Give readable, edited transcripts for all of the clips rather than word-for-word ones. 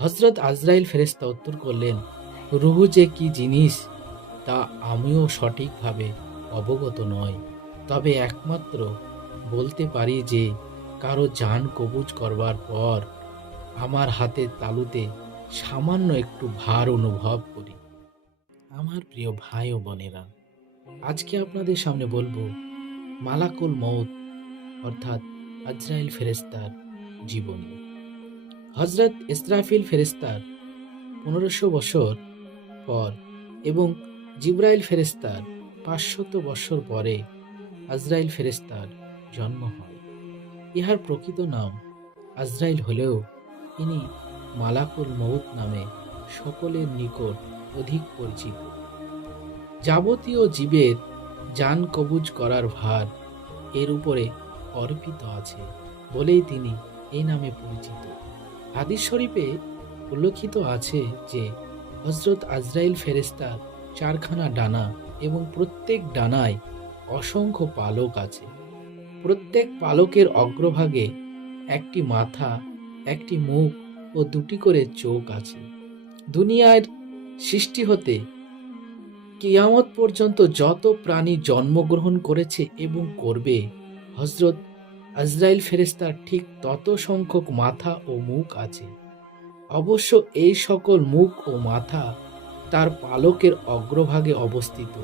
হযরত আজরাইল ফেরেশতা উত্তর করলেন, রূহ যে কি জিনিস তা আমিও সঠিকভাবে অবগত নই। তবে একমাত্র বলতে পারি যে কারো জান কবুজ করবার পর আমার হাতের তালুতে সামান্য একটু ভার অনুভব করি। আমার প্রিয় ভাই ও বোনেরা, আজকে আপনাদের সামনে বলবো মালাকুল মউত অর্থাৎ আজরাইল ফেরেশতার জীবনী। হযরত ইসরাফিল ফেরেশতার 1500 বছর পর এবং জিবরাইল ফেরেশতার 500 বছর পরে আজরাইল ফেরেশতার জন্ম হয়। ইহার প্রকৃত নাম আজরাইল হলেও ইনি মালাকুল মউত নামে সকলের নিকট অধিক পরিচিত। যাবতীয় জীবের জান কবুজ করার ভার এর উপরে অর্পিত আছে বলেই তিনি এই নামে পরিচিত। হাদিস শরীফে উল্লেখিত আছে যে হযরত আজরাইল ফেরেশতার 4খানা ডানা এবং প্রত্যেক ডানায় অসংখ্য পালক আছে। প্রত্যেক পালকের অগ্রভাগে একটি মাথা, একটি মুখ ও 2টি করে চোখ আছে। দুনিয়ার সৃষ্টি হতে কিয়ামত পর্যন্ত যত প্রাণী জন্মগ্রহণ করেছে এবং করবে, হযরত আজরাইল ফেরেশতার ঠিক তত সংখ্যক মাথা ও মুখ আছে। অবশ্য এই সকল মুখ ও মাথা তার পালকের অগ্রভাগে অবস্থিত,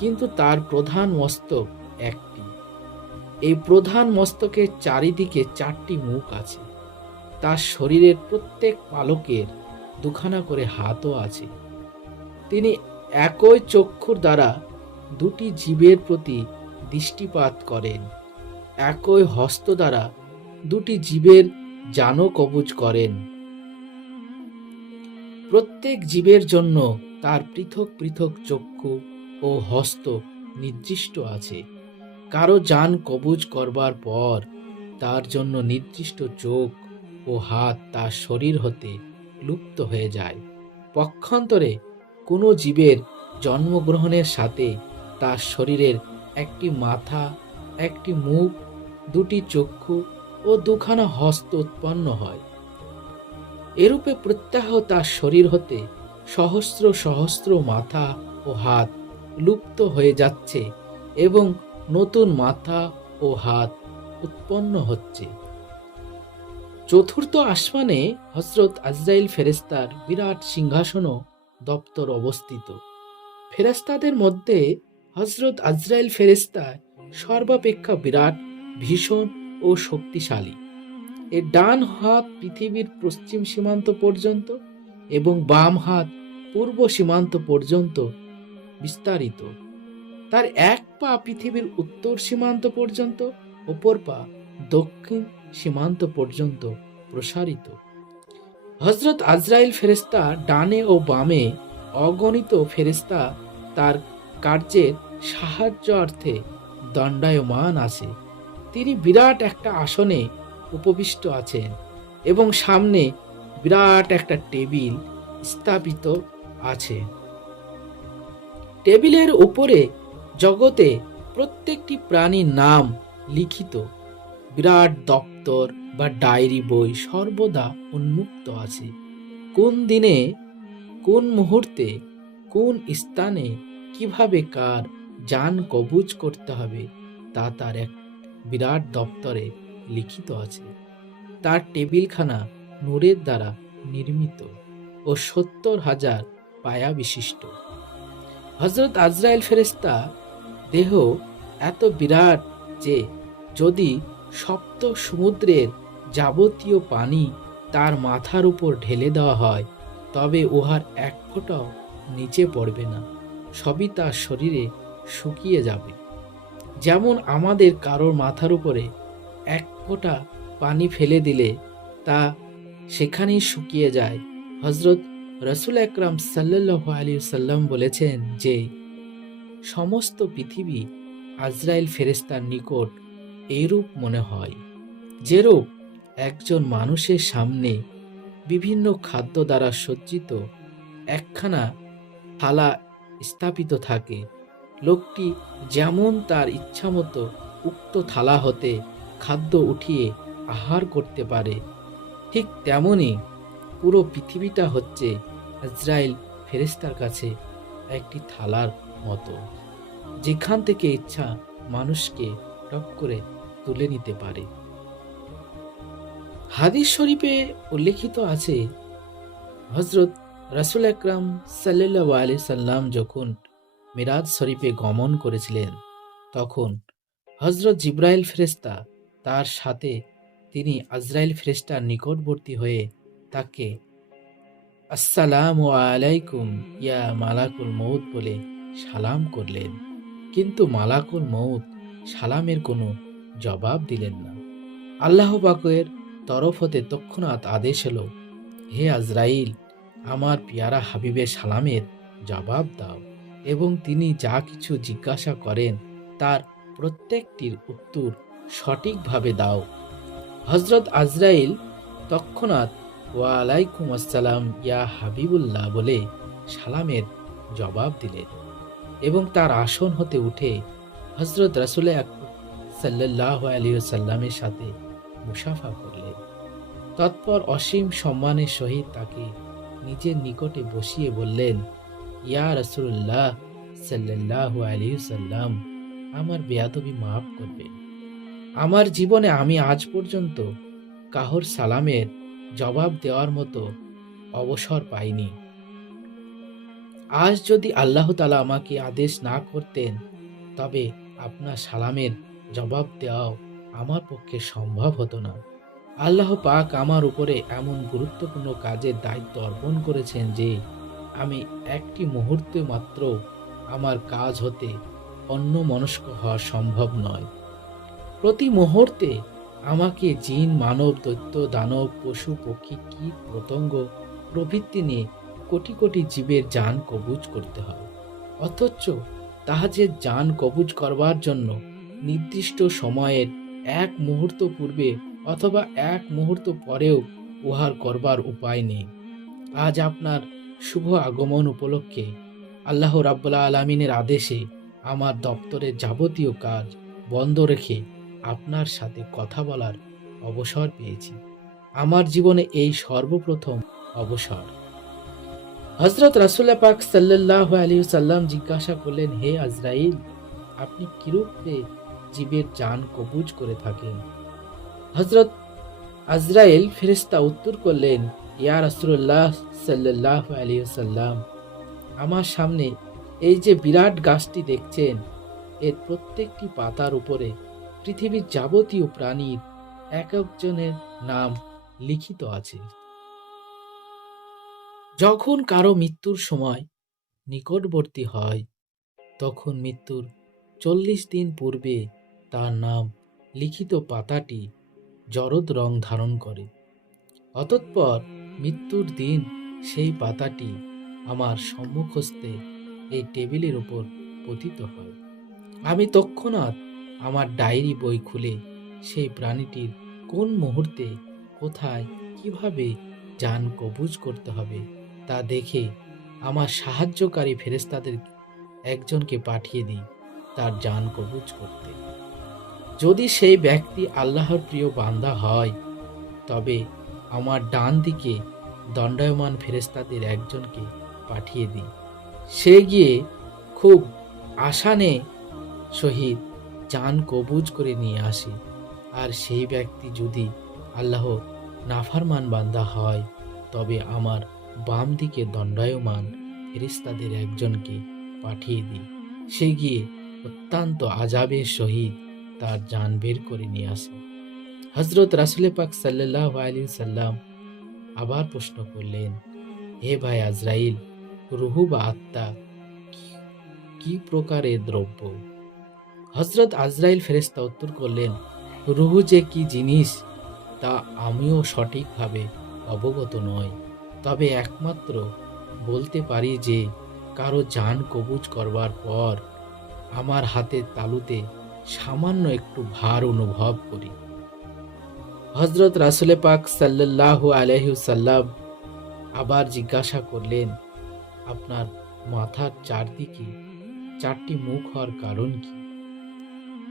কিন্তু তার প্রধান মস্তক একটি। এই প্রধান মস্তকের চারিদিকে 4টি মুখ আছে। তার শরীরের প্রত্যেক পালকের 2খানা করে হাতও আছে। তিনি একই চক্ষুর দ্বারা 2টি জীবের প্রতি দৃষ্টিপাত করেন। একই হস্ত দ্বারা 2টি জীবের জানও কবজ করেন। প্রত্যেক জীবের জন্য তার পৃথক পৃথক চক্ষু ও হস্ত নির্দিষ্ট আছে। কারো জান কবজ করবার পর তার জন্য নির্দিষ্ট চোখ ও হাত তার শরীর হতে লুপ্ত হয়ে যায়। পক্ষান্তরে কোনো জীবের জন্মগ্রহণের সাথে তার শরীরের একটি মাথা, একটি মুখ, 2টি চক্ষু ও 2খানা হস্ত উৎপন্ন হয়। এরূপে প্রত্যাহ তার শরীর হতে সহস্র সহস্র মাথা ও হাত লুপ্ত হয়ে যাচ্ছে এবং নতুন মাথা ও হাত উৎপন্ন হচ্ছে। চতুর্থ আসমানে হযরত আজরাইল ফেরেশতার বিরাট সিংহাসন ও দপ্তর অবস্থিত। ফেরেশতাদের মধ্যে হযরত আজরাইল ফেরেশতা সর্বাপেক্ষা বিরাট, ভীষণ ও শক্তিশালী। এর ডান হাত পৃথিবীর পশ্চিম সীমান্ত পর্যন্ত এবং বাম হাত পূর্ব সীমান্ত পর্যন্ত বিস্তারিত। তার এক পা পৃথিবীর উত্তর সীমান্ত পর্যন্ত, অপর পা দক্ষিণ সীমান্ত পর্যন্ত প্রসারিত। হযরত আজরাইল ফেরেশতা ডানে ও বামে অগণিত ফেরেশতা তার কার্যের সাহায্যার্থে দণ্ডায়মান আছে। তিনি বিরাট একটা আসনে উপবিষ্ট আছেন এবং সামনে বিরাট একটা টেবিল স্থাপিত আছে। টেবিলের উপরে জগতে প্রত্যেকটি প্রাণীর নাম লিখিত। বিরাট দপ্তর বা ডায়েরি বই সর্বদা উন্মুক্ত আছে। কোন দিনে, কোন মুহূর্তে, কোন স্থানে কিভাবে কার জান কবুজ করতে হবে তা তার এক বিরাট দপ্তরে লিখিত আছে। তার টেবিলখানা নূরের দ্বারা নির্মিত ও 70,000 পায়া বিশিষ্ট। হযরত আজরাইল ফেরেশতা দেহ এত বিরাট যে যদি সপ্ত সমুদ্রের যাবতীয় পানি তার মাথার উপর ঢেলে দেওয়া হয় তবে উহার এক ফোঁটাও নিচে পড়বে না, সবই তার শরীরে শুকিয়ে যাবে। যেমন আমাদের কারোর মাথার উপরে এক ফোঁটা পানি ফেলে দিলে তা সেখানেই শুকিয়ে যায়। হযরত রাসূল আকরাম সাল্লাল্লাহু আলাইহি ওয়াসাল্লাম বলেছেন যে সমস্ত পৃথিবী আজরাইল ফেরেশতার নিকট এইরূপ মনে হয়, যেরূপ একজন মানুষের সামনে বিভিন্ন খাদ্য দ্বারা সজ্জিত একখানা থালা স্থাপিত থাকে। লোকটি যেমন তার ইচ্ছামতো উক্ত থালা হতে খাদ্য উঠিয়ে আহার করতে পারে, ঠিক তেমনি পুরো পৃথিবীটা হচ্ছে আজরাইল ফেরেশতার কাছে একটি থালার মতো, যেখান থেকে ইচ্ছা মানুষকে টপ করে তুলে নিতে পারে। হাদিস শরীফে উল্লেখিত আছে, হজরত রাসূল আকরাম সাল্লাল্লাহু আলাইহি সাল্লাম যখন মিরাজ শরীফে গমন করেছিলেন, তখন হজরত জিব্রাইল ফেরেশতা তার সাথে তিনি আজরাইল ফেরেশতার নিকটবর্তী হয়ে তাকে আসসালামু আলাইকুম ইয়া মালাকুল মউত বলে সালাম করলেন। কিন্তু মালাকুল মউত সালামের কোনো জবাব দিলেন না। আল্লাহ পাকের তরফ হতে তৎক্ষণাৎ আদেশ এলো, হে আজরাইল, আমার পিয়ারা হাবিবের সালামের জবাব দাও এবং তিনি যা কিছু জিজ্ঞাসা করেন তার প্রত্যেকটির উত্তর সঠিকভাবে দাও। হজরত আজরাইল তৎক্ষণাৎ ওয়ালাইকুম আসসালাম ইয়া হাবিবুল্লাহ বলে সালামের জবাব দিলেন এবং তার আসন হতে উঠে হজরত রাসূল আকরাম সাল্লাল্লাহু আলাইহি ওয়াসাল্লামের সাথে মুসাফা করলেন। তৎপর অসীম সম্মানের সহিত তাকে নিজের নিকটে বসিয়ে বললেন, ইয়া রাসূলুল্লাহ সাল্লাল্লাহু আলাইহি ওয়াসাল্লাম, আমার বেয়াদবি মাফ করবেন। আমার জীবনে আমি আজ পর্যন্ত কাহর সালামের জবাব দেওয়ার মতো অবসর পাইনি। আজ যদি আল্লাহ তাআলা আমাকে আদেশ না করতেন, তবে আপনার সালামের জবাব দেওয়াও আমার পক্ষে সম্ভব হতো না। আল্লাহ পাক আমার উপরে এমন গুরুত্বপূর্ণ কাজের দায়িত্ব অর্পণ করেছেন যে আমি একটি মুহূর্ত মাত্র আমার কাজ হতে অন্যমনস্ক হওয়া সম্ভব নয়। প্রতি মুহূর্তে আমাকে জিন, মানব, দৈত্য, দানব, পশু, পক্ষী, কীট, পতঙ্গ প্রভৃতি নিয়ে কোটি কোটি জীবের জান কবুজ করতে হয়। অথচ তাহাদের জান কবুজ করবার জন্য নির্দিষ্ট সময়ের এক মুহূর্ত পূর্বে অথবা এক মুহূর্ত পরেও উহার করবার উপায় নেই। আজ আপনার শুভ আগমন উপলক্ষে আল্লাহ রাব্বুল আলামিনের আদেশে আমার দপ্তরের যাবতীয় কাজ বন্ধ রেখে আপনার সাথে কথা বলার অবসর পেয়েছি। আমার জীবনে এই সর্বপ্রথম অবসর। হযরত রাসূল পাক সাল্লাল্লাহু আলাইহি ওয়াসাল্লাম জিজ্ঞাসা করলেন, হে আজরাইল, আপনি কিরূপে জীবের জান কবুজ করে থাকেন? হযরত আজরাইল ফেরেশতা উত্তর করলেন, ইয়া রাসূলুল্লাহ সাল্লাল্লাহু আলাইহি ওয়াসাল্লাম, আমার সামনে এই যে বিরাট গাছটি দেখছেন, এর প্রত্যেকটি পাতার উপরে পৃথিবীর যাবতীয় প্রাণীর এক একজনের নাম লিখিত আছে। যখন কারো মৃত্যুর সময় নিকটবর্তী হয়, তখন মৃত্যুর 40 দিন পূর্বে তার নাম লিখিত পাতাটি জরদ রং ধারণ করে। অতঃপর মৃত্যুর দিন সেই পাতাটি আমার সম্মুখস্থে এই টেবিলের উপর পতিত হয়। আমি তৎক্ষণাৎ আমার ডায়েরি বই খুলে সেই প্রাণীটির কোন মুহূর্তে, কোথায়, কিভাবে জান কবুজ করতে হবে তা দেখে আমার সাহায্যকারী ফেরেশতাদের একজনকে পাঠিয়ে দিই তার জান কবুজ করতে। যদি সেই ব্যক্তি আল্লাহর প্রিয় বান্দা হয়, তবে আমার ডান দিকে দণ্ডায়মান ফেরেশতাদের একজনকে পাঠিয়ে দিই। সে গিয়ে খুব আসানে সহিত জান কবুজ করে নিয়ে আসে। আর সেই ব্যক্তি যদি আল্লাহ নাফরমান বান্দা হয়, তবে আমার বাম দিকে দণ্ডায়মান ফেরেশতাদের একজনকে পাঠিয়ে দিই। সে গিয়ে অত্যন্ত আযাবের সহিত তার জান বের করে নিয়ে আসে। হযরত রাসূল পাক সাল্লাল্লাহু আলাইহি সাল্লাম আবার প্রশ্ন করলেন, হে ভাই আজরাইল, রূহ বা আত্মা কি প্রকারের দ্রব্য? হযরত আজরাইল ফেরেশতা উত্তর করলেন, রূহ যে কি জিনিস তা আমিও সঠিকভাবে অবগত নই, তবে একমাত্র বলতে পারি যে কারো জান কবুজ করবার পর আমার হাতের তালুতে সামান্য একটু ভার অনুভব করি। হযরত রাসূল পাক সাল্লাল্লাহু আলাইহি ওয়াসাল্লাম আবার জিজ্ঞাসা করলেন, আপনার মাথার চারদিকে 4টি মুখ হওয়ার কারণ কি?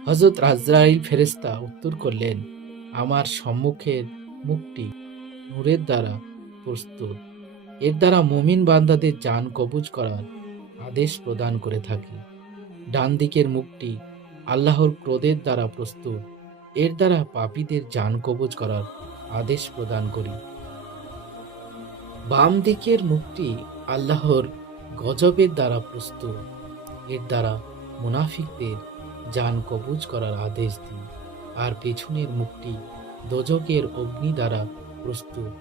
হযরত আজরাইল ফেরেশতা উত্তর করলেন, আমার সম্মুখের মুখটি নূরের দ্বারা প্রস্তুত। এর দ্বারা মুমিন বান্দাদের জান কবুজ করার আদেশ প্রদান করে থাকি। ডান দিকের মুখটি আল্লাহর ক্রোধের দ্বারা প্রস্তুত। এর দ্বারা পাপীদের জান কবুজ করার আদেশ প্রদান করি। বাম দিকের মুখটি আল্লাহর গজবের দ্বারা প্রস্তুত। এর দ্বারা মুনাফিকদের জান কবুজ করার আদেশ দিই। আর পেছনের মুখটি দোজকের অগ্নি দ্বারা প্রস্তুত।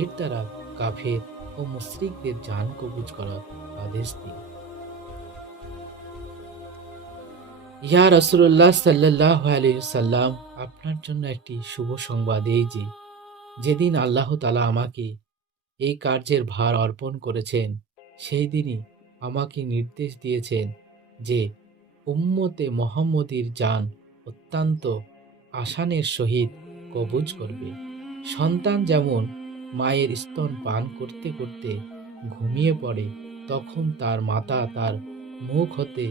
এর দ্বারা কাফের ও মুশরিকদের জান কবুজ করার আদেশ দিই। ইয়া রাসূলুল্লাহ সাল্লাল্লাহু আলাইহি সাল্লাম, আপনার জন্য একটি শুভ সংবাদ এই যে, যেদিন আল্লাহ তাআলা আমাকে এই কার্যের ভার অর্পণ করেছেন, সেই দিনই আমাকে নির্দেশ দিয়েছেন যে উম্মতে মুহাম্মদীর জান অত্যন্ত আসানের সহিত কবুজ করবে। সন্তান যেমন মায়ের স্তন পান করতে করতে ঘুমিয়ে পড়ে, তখন তার মাতা তার মুখ হতে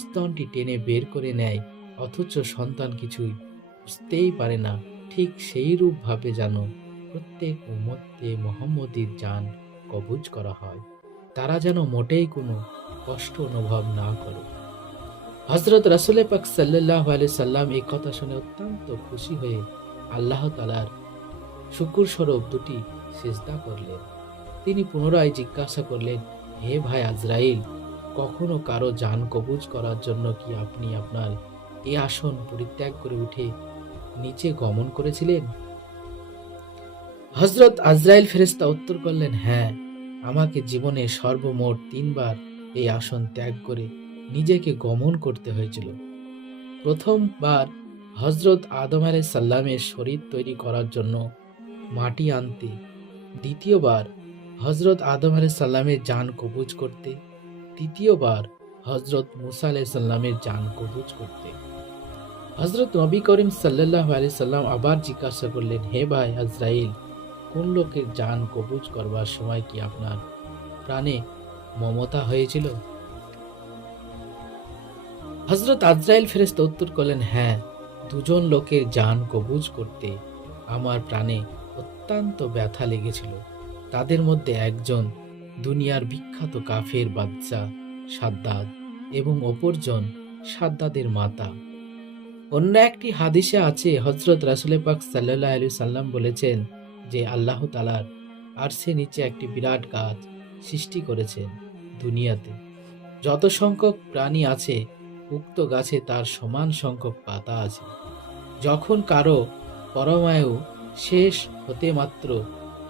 স্তনটি টেনে বের করে নেয়, অথচ সন্তান কিছুই বুঝতেই পারে না, ঠিক সেই রূপভাবে যেন প্রত্যেক উম্মতে মুহাম্মদীর জান কবুজ করা হয়, তারা যেন মোটেই কোনো কষ্ট অনুভব না করে। হযরত রাসূল পাক সাল্লাল্লাহু আলাইহি সাল্লাম এই কথা শুনে অত্যন্ত খুশি হয়ে আল্লাহ তাআলার শুকর স্বরূপ দুটি সিজদা করলেন। তিনি পুনরায় জিজ্ঞাসা করলেন, হে ভাই আজরাইল, কখনো কারো জান কবুজ করার জন্য কি আপনি আপনার এই আসন পরিত্যাগ করে উঠে নিচে গমন করেছিলেন? হযরত আজরাইল ফেরেশতা উত্তর করলেন, হ্যাঁ, আমাকে জীবনে সর্বমোট 3 বার এই আসন ত্যাগ করে নিজেকে গমন করতে হয়েছিল। প্রথমবার হযরত আদম আলাইহিস সালামের শরীর তৈরি করার জন্য মাটি আনতে, দ্বিতীয়বার হযরত আদম আলাইহিস সালামের জান কবুজ করতে, তৃতীয়বার হযরত মুসা আলাইহিস সালামের জান কবুজ করতে। হযরত নবী করিম সাল্লাল্লাহু আলাইহি সাল্লাম আবার জিজ্ঞাসা করলেন, হে ভাই আজরাইল, কোন লোকের জান কবুজ করবার সময় কি আপনার প্রাণে মমতা হয়েছিল? হযরত আজরাইল ফেরেশতা উত্তর করলেন, হ্যাঁ, 2 জন লোকের জান কবুজ করতে আমার প্রাণে অত্যন্ত ব্যথা লেগেছিল। তাদের মধ্যে একজন দুনিয়ার বিখ্যাত কাফের বাদশা সাদ্দাদ এবং অপরজন সাদ্দাদের মাতা। অন্য একটি হাদিসে আছে, হযরত রাসূল পাক সাল্লাল্লাহু আলাইহি সাল্লাম বলেছেন যে আল্লাহ তাআলার আরশের নিচে একটি বিরাট গাছ সৃষ্টি করেছেন। দুনিয়াতে যত সংখ্যক প্রাণী আছে, উক্ত গাছে তার সমান সংখ্যক পাতা আছে। যখন কারো পরমায়ু শেষ হতে মাত্র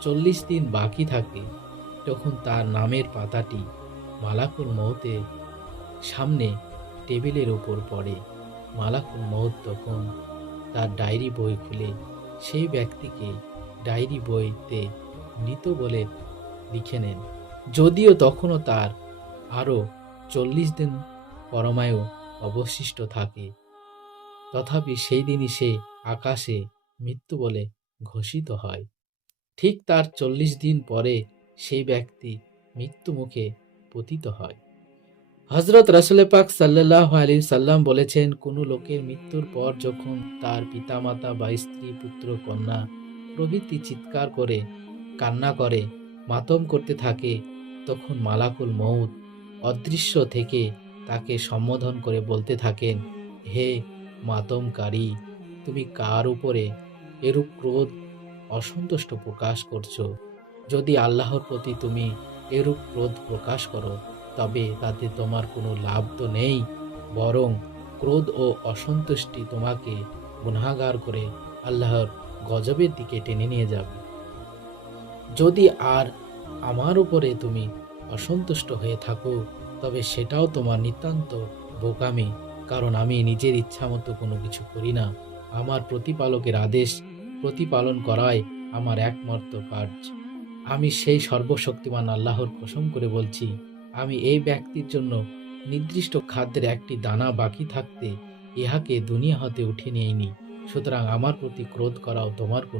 40 দিন বাকি থাকে, তখন তার নামের পাতাটি মালাকুল মউতের সামনে টেবিলের উপর পড়ে। মালাকুল মউত তখন তার ডায়েরি বই খুলে সেই ব্যক্তিকে ডায়েরি বইতে মৃত বলে লিখে নেন, যদিও তখনও তার আরও 40 দিন পরমায়ু অবশিষ্ট থাকে। তথাপি সেই দিনই সে আকাশে মৃত্যু বলে ঘোষিত হয়। ঠিক তার 40 দিন পরে সেই ব্যক্তি মৃত্যু মুখে পতিত হয়। হযরত রাসূল পাক সাল্লাল্লাহু আলাইহি সাল্লাম বলেছেন, কোনো লোকের মৃত্যুর পর যখন তার পিতামাতা বা স্ত্রী, পুত্র, কন্যা প্রভৃতি চিৎকার করে কান্না করে মাতম করতে থাকে, তখন মালাকুল মউত অদৃশ্য থেকে তাকে সম্বোধন করে বলতে থাকেন, হে মাতমকারী, তুমি কার উপরে এরূপ ক্রোধ অসন্তুষ্ট প্রকাশ করছো? যদি আল্লাহর প্রতি তুমি এরূপ ক্রোধ প্রকাশ করো, তবে তাতে তোমার কোনো লাভ তো নেই, বরং ক্রোধ ও অসন্তুষ্টি তোমাকে গুনাহগার করে আল্লাহর গজবের দিকে টেনে নিয়ে যাবে। যদি আর আমার উপরে তুমি অসন্তুষ্ট হয়ে থাকো, তবে সেটাও তোমার নিতান্ত বোকামি, কারণ আমি নিজের ইচ্ছামতো কোনো কিছু করি না। আমার প্রতিপালকের আদেশ প্রতিপালন করাই আমার একমাত্র কাজ। আমি সেই সর্বশক্তিমান আল্লাহর কসম করে বলছি, আমি এই ব্যক্তির জন্য নির্দিষ্ট খাদ্যের একটি দানা বাকি থাকতে ইহাকে দুনিয়া হতে উঠিয়ে নিইনি। সুতরাং আমার প্রতি ক্রোধ করাও তোমার